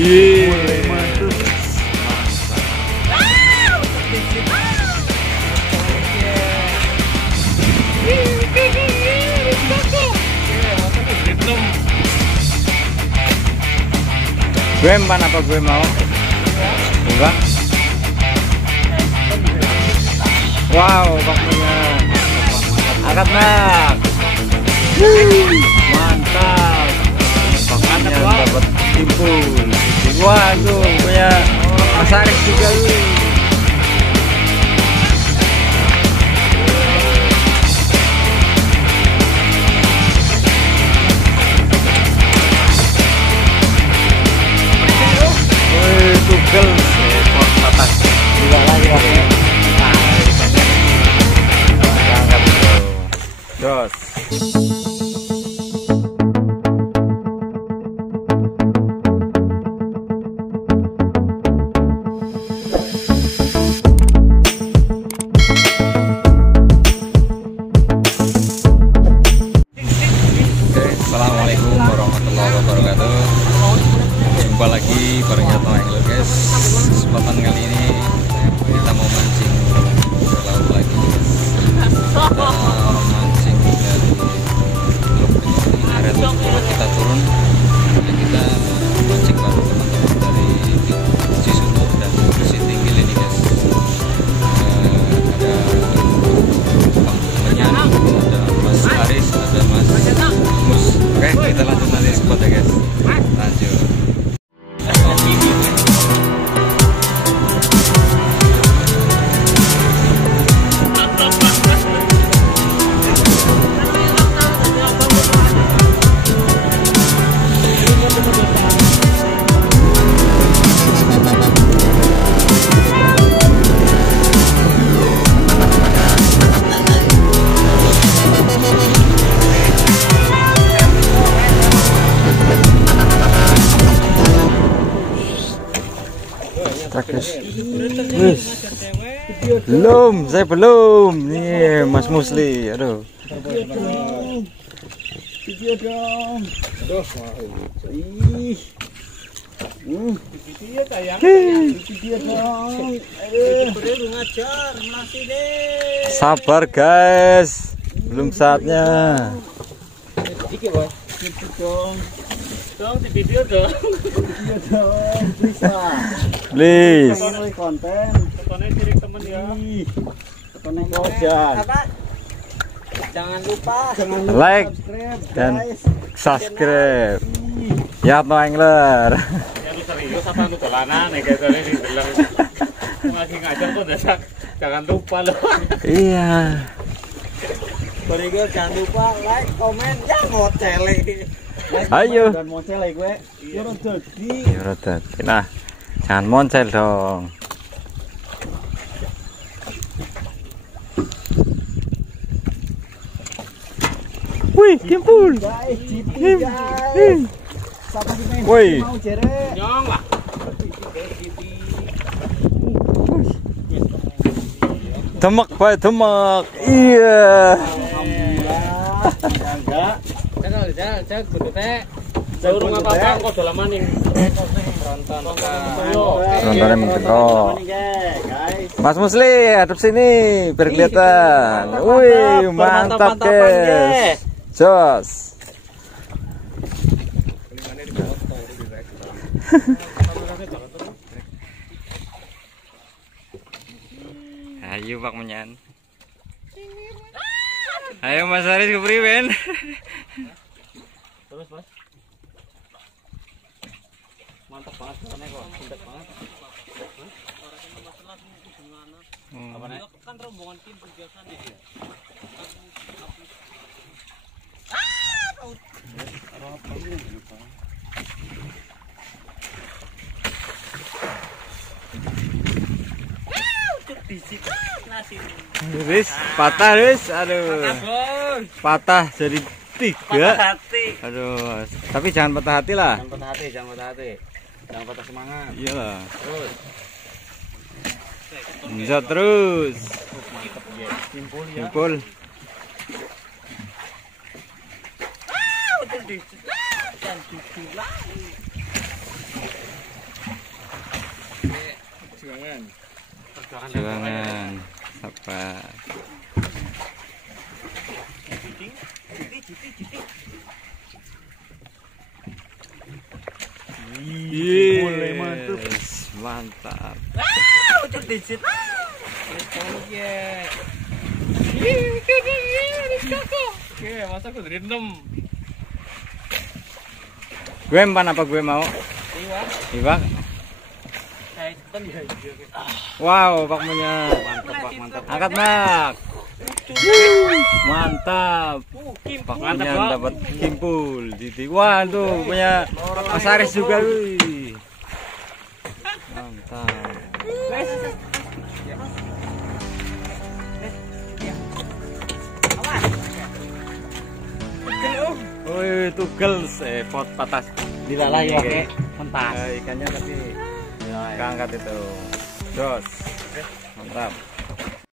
Mulai masuk. Gue empan apa gue mau? Enggak. Wow, bakminya. Angkat Mak. Mantap. Bakminya dapat timpul. Wah, tuh punya Mas Aris juga tuh. Tugel patah juga lagi ya. Angkat bro. Jos. Assalamualaikum warahmatullahi wabarakatuh. Jumpa lagi bareng Angler guys. Kesempatan kali ini kita mau mancing ke laut lagi guys. Kita mancing dari area tempat kita turun dan kita mancing bareng teman-teman dari Cisuntuk dan Besi Tinggi ini guys. Ada Bang Menyan, ada Mas Aris, ada Mas Mus. Oke, kita lanjut nanti spot ya guys. Lanjut. Belum, saya belum. Nih, Mas Musli. Aduh. Video dong. Aduh, ih. Video tayang. Video dong. Aduh, ngajar masih deh. Sabar guys. Belum saatnya. Iki, Bos. Video dong. Dong di video dong. Video dong. Bisa. Please. Konten. Kontennya diri temen ya. Konten bosan. Jangan lupa like dan subscribe. Ya no angler. Ya lu serius apa lu dolanan nih guys ini dibilang. Lagi ngajar kok dadak. Jangan lupa loh. Iya. Berigo jangan lupa like, komen, ya ngocel. Ayo. Dan moncel gue. Yoro dadi. Nah, jangan moncel dong. Wih, timpul. Wih. Nyong lah. Demek bae demek. Iya. Enggak. Jangan kudu teh. Urung apa-apa kok dolan maning. Rontonnya mentekok. Mas Musli, hadap sini biar kelihatan. Wih, mantap guys. Jos. Ayo Pak Menyan. Ayo Mas Aris ke priwen. Terus Mas. Mantap banget soalnya kok, pindah banget. Apa nih? Kan rombongan tim biasa nih ya. Riz, patah Riz, aduh. Patah jadi 3. Patah hati. Aduh, tapi jangan patah hati lah. Jangan patah hati, jangan patah hati. Jangan patah semangat. Iyalah. Terus. Bisa terus. Timpul ya. Timpul. Perjuangan. Sabar. Mulai mantap. Ucap digit. Oke, masa aku dari 6. Gue empan apa gue mau? Iwak. Wow, Pak punya. Mantap. Angkat, Mak. Mantap. Pak punya dapat kimpul. Wah, tuh punya Mas Aris juga, wih. Mantap. Wih, tugel pot patah dilalai ya, mentas. Ikannya tapi angkat itu. Dos. Mantap.